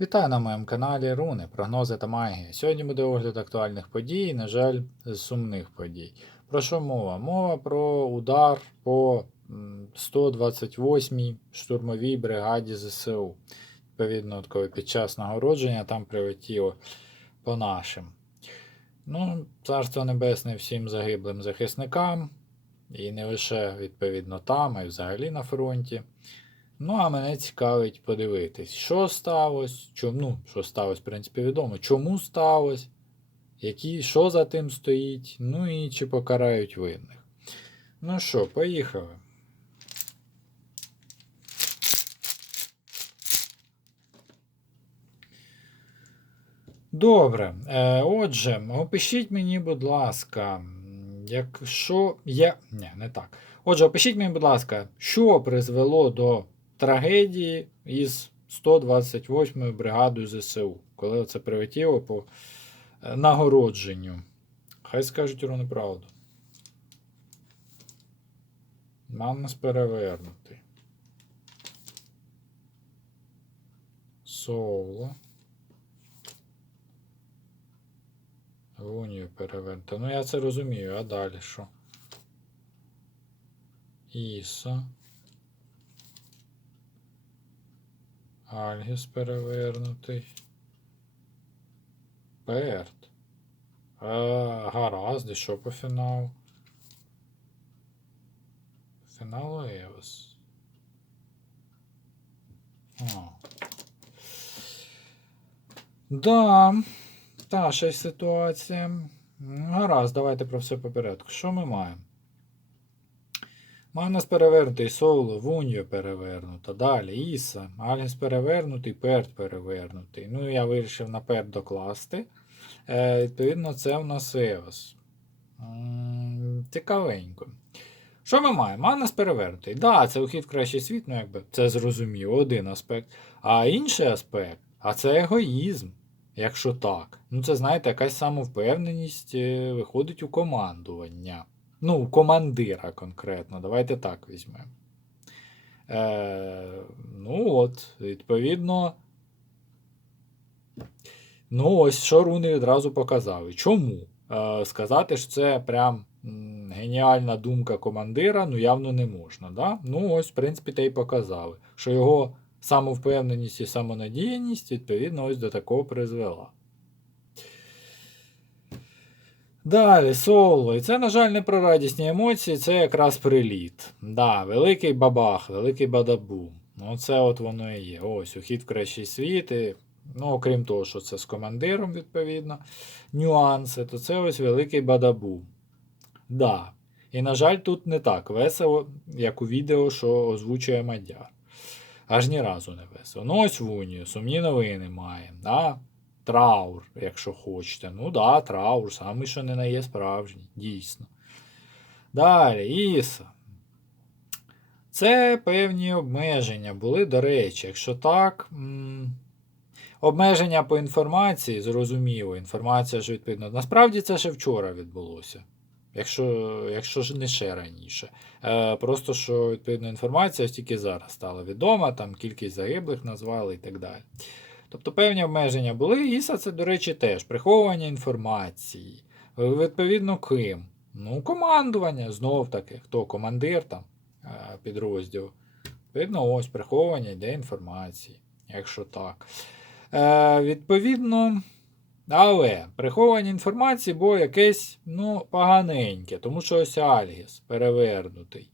Вітаю на моєму каналі Руни, прогнози та магія. Сьогодні буде огляд актуальних подій, на жаль, сумних подій. Про що мова? Мова про удар по 128-й штурмовій бригаді ЗСУ. Відповідно, коли під час нагородження там прилетіло по нашим. Ну, царство небесне всім загиблим захисникам, і не лише відповідно там, а й взагалі на фронті. Ну, а мене цікавить подивитись, що сталося, чому, ну, що сталося, в принципі, відомо, чому сталося, які, що за тим стоїть, ну і чи покарають винних. Ну що, поїхали. Добре. Е, отже, опишіть мені, будь ласка, якщо я. Ні, не так. Отже, опишіть мені, будь ласка, що призвело до трагедії із 128-ю бригадою ЗСУ, коли це прилетіло по е, нагородженню. Хай скажуть вони правду. Маннес перевернутий. Соло. Лунію перевернуто. Ну я це розумію, а далі що? Іса. Альгіс перевернутий. Перт. А, гаразд, і що по фіналу? Фінал Евас. А. Да. Та, ще ситуація. Гаразд, давайте про все по порядку. Що ми маємо? Манас перевернутий, Соло, Вуньо перевернуто. Далі Іса, Аліс перевернутий, Перт перевернутий. Ну, я вирішив на Перт докласти. Е, відповідно, це в нас Еос. Цікавенько. Що ми маємо? Манас перевернутий. Да, це ухід в кращий світ, ну якби це зрозуміло, один аспект. А інший аспект, а це егоїзм. Якщо так. Ну, це, знаєте, якась самовпевненість е, виходить у командування. Ну, командира конкретно. Давайте так візьмемо. Е, ну от, відповідно. Ну, ось що руни відразу показали. Чому? Е, сказати, що це прям геніальна думка командира, ну явно не можна. Да? Ну, ось, в принципі, те й показали, що його самовпевненість і самонадіяність, відповідно, ось до такого призвела. Далі, соло. І це, на жаль, не про радісні емоції, це якраз приліт. Да, великий бабах, великий бадабум. Ну, це от воно і є. Ось ухід в кращий світ. І, ну, окрім того, що це з командиром, відповідно, нюанси, то це ось великий бадабум. Да. І, на жаль, тут не так весело, як у відео, що озвучує Мадяр. Аж ні разу не весело. Ну, ось в Унію, сумні новини маємо. Да? Траур, якщо хочете. Ну да, траур, самий що не на є справжній, дійсно. Далі, Іса. Це певні обмеження були, до речі, якщо так. Обмеження по інформації, зрозуміло, інформація ж відповідно. Насправді це ще вчора відбулося. Якщо, якщо ж не ще раніше. Е, просто що відповідно інформація тільки зараз стала відома, там кількість загиблих назвали і так далі. Тобто певні обмеження були. ІСА це, до речі, теж приховування інформації. Е, Відповідно, ким? Ну, командування, знов таки, хто командир там е, підрозділу. Відповідно, ось приховування йде інформації, якщо так. Е, відповідно, але приховання інформації було якесь ну, поганеньке, тому що ось Альгіс перевернутий.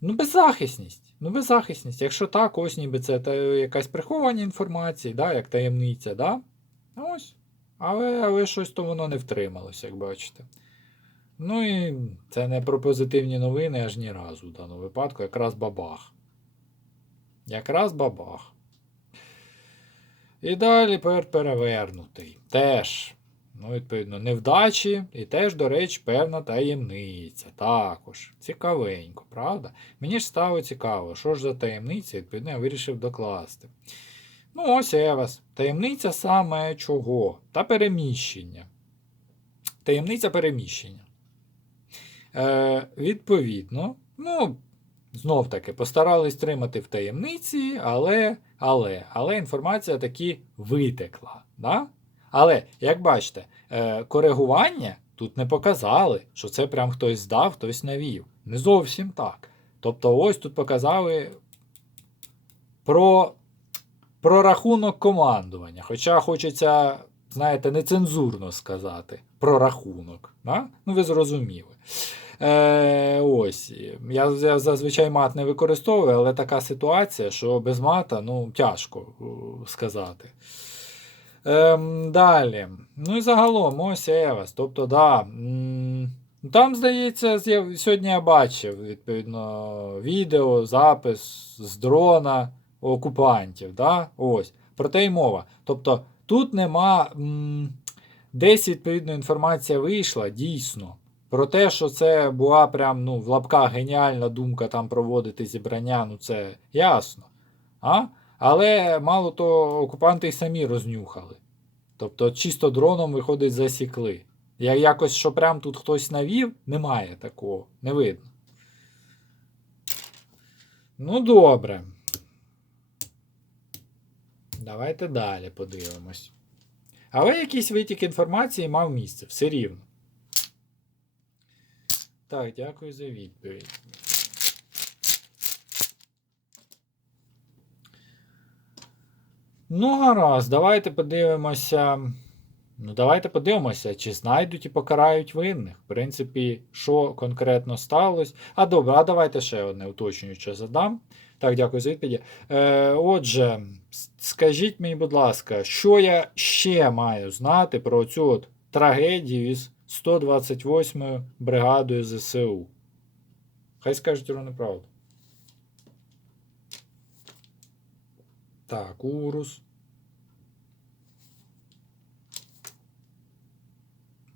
Ну, беззахисність. Ну, беззахисність. Якщо так, ось ніби це та, якась приховання інформації, да, як таємниця, да? Ну, ось. Але, але щось то воно не втрималося, як бачите. Ну і це не про позитивні новини аж ні разу в даному випадку, якраз бабах. Якраз бабах. І далі пер перевернутий. Теж. Ну, відповідно, невдачі, і теж, до речі, певна таємниця. Також. Цікавенько, правда? Мені ж стало цікаво, що ж за таємниця, відповідно, я вирішив докласти. Ну, ось Евас. Таємниця саме чого? Та переміщення. Таємниця переміщення. Е, Відповідно, ну, знов таки, постарались тримати в таємниці, але але, але інформація таки витекла. Да? Але, як бачите, е, коригування тут не показали, що це прям хтось здав, хтось навів. Не зовсім так. Тобто, ось тут показали про, про рахунок командування. Хоча хочеться, знаєте, нецензурно сказати про рахунок. Да? Ну, ви зрозуміли. Е, ось. Я, зазвичай мат не використовую, але така ситуація, що без мата ну, тяжко е, сказати. Ем, далі. Ну і загалом, ось Евас. Тобто, да. Там, здається, сьогодні я бачив відповідно відео, запис з дрона окупантів. Да? Ось. Про те й мова. Тобто, тут нема. м, Десь відповідно інформація вийшла, дійсно. Про те, що це була прям ну, в лапках геніальна думка там проводити зібрання, ну це ясно. А? Але мало того, окупанти й самі рознюхали. Тобто, чисто дроном, виходить, засікли. Я якось, що прям тут хтось навів, немає такого, не видно. Ну, добре. Давайте далі подивимось. Але якийсь витік інформації мав місце, все рівно. Так, дякую за відповідь. Ну, гаразд, давайте подивимося. Ну, давайте подивимося, чи знайдуть і покарають винних. В принципі, що конкретно сталося. А добре, а давайте ще одне уточнююче задам. Так, дякую за відповіді. Е, отже, скажіть мені, будь ласка, що я ще маю знати про цю от трагедію із 128-ю бригадою ЗСУ? Хай скажуть вони правду. Так, Урус.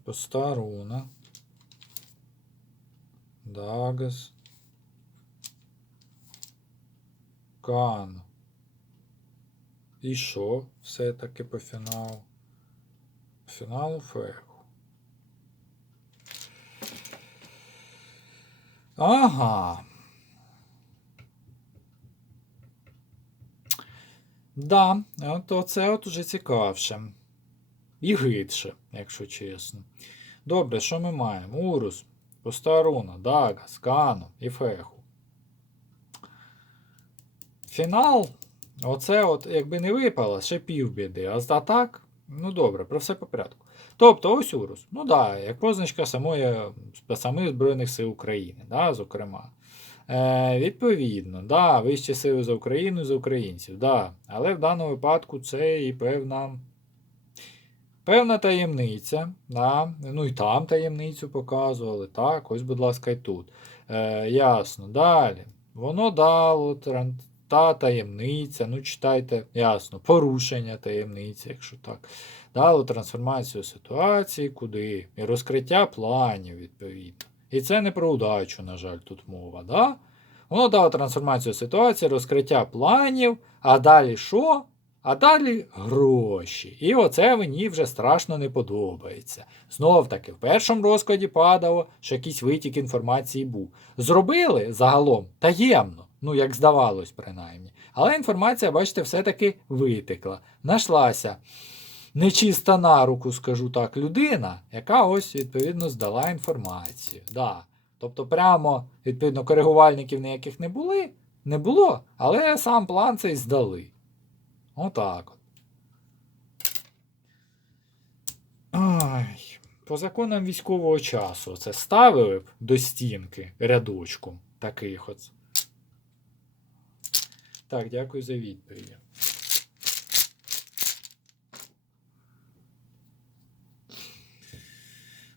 Постаруна. Дагас. Кан. І що все-таки по фіналу? По фіналу феху. Ага. Да, от оце от уже цікавше. І гидше, якщо чесно. Добре, що ми маємо? Урус, Постаруна, Дагас, Кану і Феху. Фінал. Оце, от, якби не випало, ще півбіди. А так, ну добре, про все по порядку. Тобто, ось Урус. Ну да, як позначка самої, самих Збройних сил України, да, зокрема. Е, відповідно, да, вищі сили за Україну і за українців, да. Але в даному випадку це і певна. Певна таємниця, да. ну і там таємницю показували. Так, ось, будь ласка, і тут. Е, ясно. Далі. Воно дало та таємниця, ну читайте, ясно, порушення таємниці, якщо так. Дало трансформацію ситуації, куди? І розкриття планів, відповідно. І це не про удачу, на жаль, тут мова. Да? Воно дало трансформацію ситуації, розкриття планів, а далі що? А далі гроші. І оце мені вже страшно не подобається. Знов таки, в першому розкладі падало, що якийсь витік інформації був. Зробили загалом таємно, ну як здавалось, принаймні. Але інформація, бачите, все-таки витекла. Нашлася нечиста на руку, скажу так, людина, яка ось відповідно здала інформацію. Да. Тобто, прямо, відповідно, коригувальників ніяких не були, не було, але сам план цей здали. Отак от. Ай, по законам військового часу це ставили б до стінки рядочком таких от. Так, дякую за відповідь.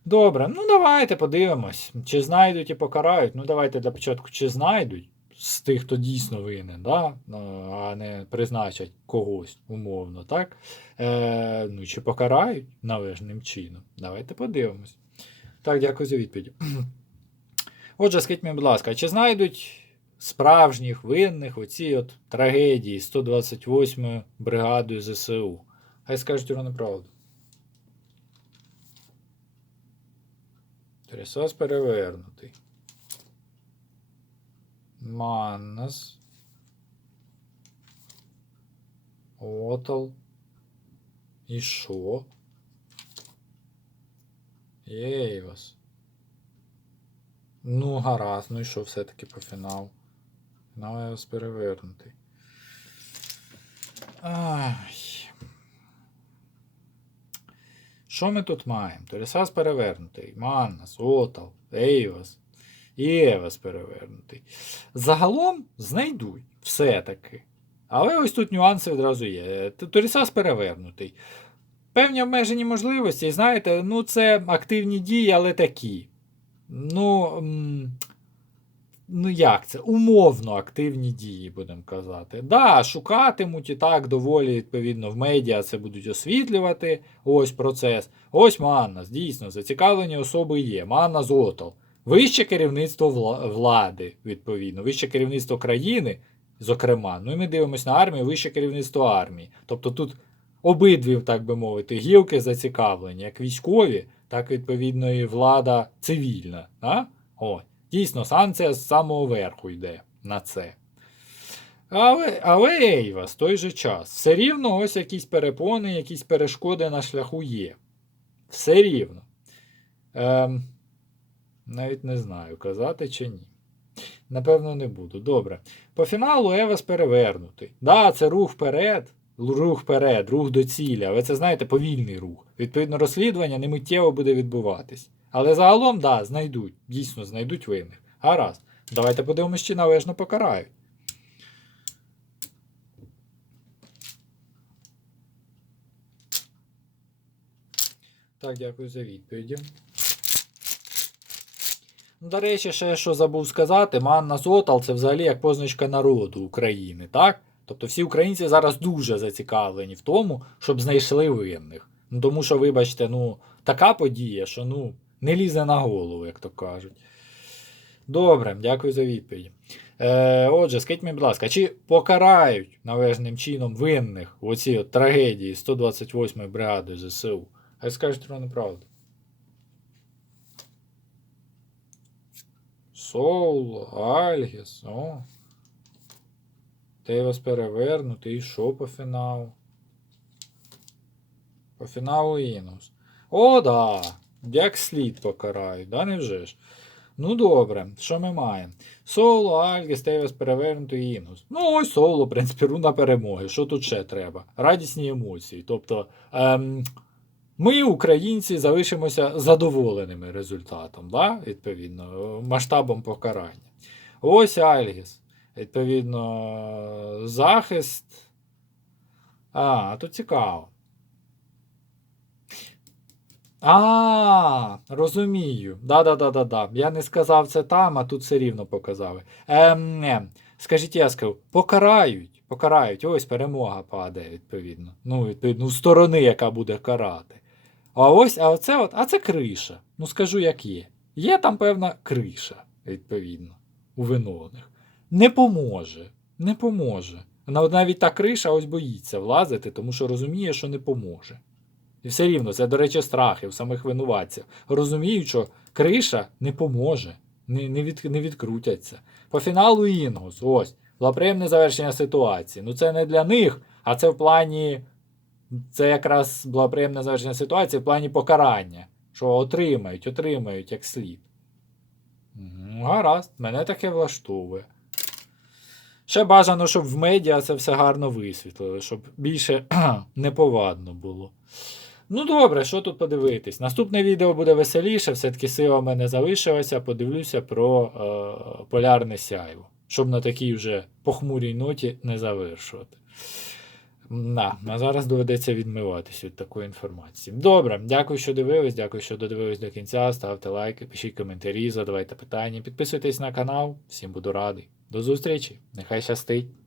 Добре, ну давайте подивимось, чи знайдуть і покарають. Ну, давайте для початку, чи знайдуть з тих, хто дійсно винен, да? Ну, а не призначать когось умовно, так? Е, ну, чи покарають належним чином. Давайте подивимось. Так, дякую за відповідь. Отже, скажіть мені, будь ласка, чи знайдуть справжніх винних оці от трагедії 128 бригадою ЗСУ? Хай скажуть вони правду. Трясос перевернутий. Маннас. Отл. І що? Єйвас. Ну, гаразд, ну і що все-таки по фіналу? Фінал Ейвас перевернутий. Ай. Що ми тут маємо? Торісас перевернутий, Маннас, Отал, Ейвас і Евас перевернутий. Загалом знайдуть все-таки. Але ось тут нюанси одразу є. Торісас перевернутий. Певні обмежені можливості, знаєте, ну це активні дії, але такі. Ну, м, ну як це? Умовно активні дії, будемо казати. Да, шукатимуть і так доволі відповідно в медіа це будуть освітлювати. Ось процес. Ось Маннас, дійсно, зацікавлені особи є. Маннас Отол. Вище керівництво влади, відповідно, вище керівництво країни, зокрема. Ну і ми дивимося на армію, вище керівництво армії. Тобто тут обидві, так би мовити, гілки зацікавлені, як військові, так відповідно і влада цивільна. А? О, дійсно, санкція з самого верху йде на це. Але, але Ейвас, в той же час, все рівно ось якісь перепони, якісь перешкоди на шляху є. Все рівно. Ем, навіть не знаю, казати чи ні. Напевно, не буду. Добре. По фіналу Евас перевернутий. Да, це рух вперед, рух вперед, рух до цілі, але це, знаєте, повільний рух. Відповідно, розслідування не миттєво буде відбуватись. Але загалом, да, знайдуть, дійсно знайдуть винних. Гаразд. Давайте подивимось, чи належно покарають. Так, дякую за відповіді. Ну, До речі, ще що забув сказати, Манна Зотал це взагалі як позначка народу України, так? Тобто всі українці зараз дуже зацікавлені в тому, щоб знайшли винних. Ну, тому що, вибачте, ну, така подія, що ну, не лізе на голову, як то кажуть. Добре, дякую за відповідь. Е, отже, скажіть мені, будь ласка, чи покарають належним чином винних в оцій от трагедії 128-ї бригади ЗСУ? Хай скажуть вам неправду. Соул, Альгіс, о. Тейвас перевернутий, і що по фіналу? По фіналу Інус. О, да. Як слід покарають, да, невже ж? Ну добре, що ми маємо? Соло, Альгіс, Тейвас перевернутий Інус. Ну, ось соло, в принципі, руна перемоги. Що тут ще треба? Радісні емоції. Тобто. Ем, ми, українці, залишимося задоволеними результатом, да? відповідно, масштабом покарання. Ось Альгіс. Відповідно, захист. А, тут цікаво. А, розумію. Да-да-да-да-да. Я не сказав це там, а тут все рівно показали. Ем, не. Скажіть, я скажу, покарають, покарають. Ось перемога падає, відповідно. Ну, відповідно, у сторони, яка буде карати. А ось, а оце от, а це криша. Ну скажу, як є. Є там певна криша, відповідно, у виновних. Не поможе. Не поможе. Нав- Навіть та криша ось боїться влазити, тому що розуміє, що не поможе. І все рівно, це, до речі, страхи в самих винуватців. Розуміють, що криша не поможе, не, не, від, не відкрутяться. По фіналу Інгус, ось, благоприємне завершення ситуації. Ну це не для них, а це в плані це якраз благоприємне завершення ситуації в плані покарання, що отримають, отримають як слід. Мгм, Гаразд, мене таке влаштовує. Ще бажано, щоб в медіа це все гарно висвітлили, щоб більше неповадно було. Ну добре, що тут подивитись? Наступне відео буде веселіше, все-таки сила в мене залишилася, подивлюся про е, полярне сяйво, щоб на такій вже похмурій ноті не завершувати. Да, а зараз доведеться відмиватися від такої інформації. Добре, дякую, що дивились, дякую, що додивились до кінця. Ставте лайки, пишіть коментарі, задавайте питання, підписуйтесь на канал. Всім буду радий. До зустрічі, нехай щастить!